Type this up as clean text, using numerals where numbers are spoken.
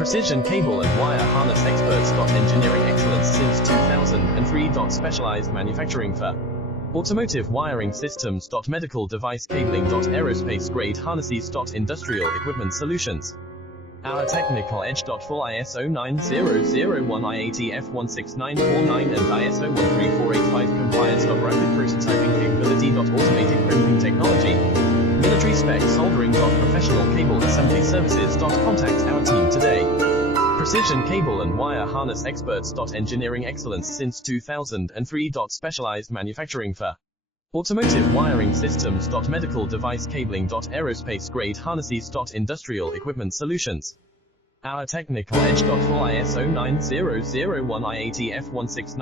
Precision cable and wire harness experts. Engineering excellence since 2003. Specialized manufacturing for automotive wiring systems. Medical device cabling. Aerospace grade harnesses. Industrial equipment solutions. Our technical edge. Full ISO 9001, IATF 16949 and ISO 13485 compliance. Rapid prototyping capability. Automated printing technology. Military spec soldering. Professional cable assembly services. Contact our team today. Precision cable and wire harness experts. Engineering excellence since 2003. Specialized manufacturing for automotive wiring systems. Medical device cabling. Aerospace grade harnesses. Industrial equipment solutions. Our technical edge. Full ISO 9001, IATF 169